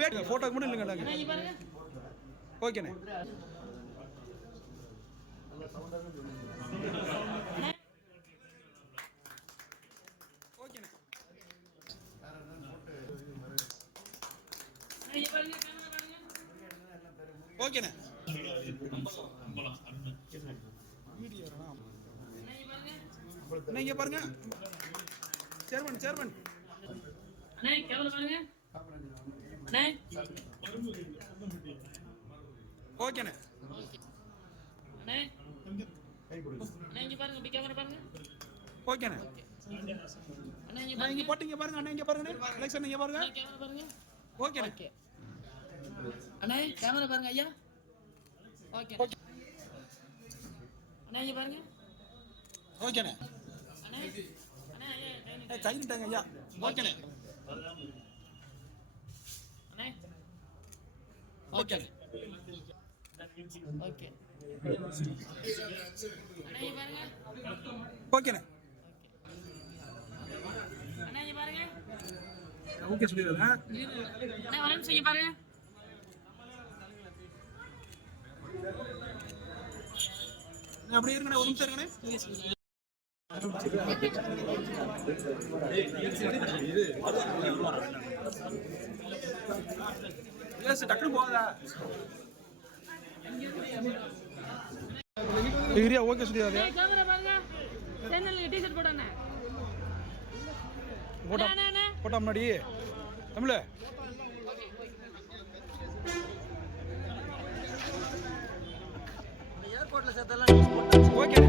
Wait போட்டோக்கு மட்டும் இல்லைங்க. ஓகேண்ணே. ஓகேண்ணே. நீங்க பாருங்க சேர்மன் அண்ணே கேமரா பாருங்க அண்ணே. ஓகேண்ணே. அண்ணே அண்ணே இங்க பாருங்க, இப்படி கேமரா பாருங்க. ஓகேண்ணே. அண்ணே இங்க போட்டு பாருங்க. அண்ணே இங்க பாருங்க. எலெக்ஷன் இங்க பாருங்க. கேமரா பாருங்க. ஓகேண்ணே. அண்ணே கேமரா பாருங்க ஐயா. ஓகே அண்ணே இங்க பாருங்க. ஓகேண்ணே. அண்ணே அண்ணே ஐயா கையிட்டாங்க ஐயா. ஓகேண்ணே. அண்ணே ஓகேண்ணே. ஓகே அண்ணே இங்க பாருங்க. ஓகேண்ணே. அண்ணே இங்க பாருங்க. ஓகே சொல்லிடுறேன். அண்ணே ஒரு நிமிஷம் இங்க பாருங்க. அப்படி இருக்கண்ணே, ஒரு நிமிஷம் இருக்கண்ணே. டக்குனு போகாதா ஏரியா. ஓகே சொல்லிடாதே. கேமரா பாருங்க. சேனல்ல டி-ஷர்ட் போடுறேன். போட்டா முன்னாடி தமிழ். ஏர்போர்ட்ல சேர்த்தலாம். ஓகே.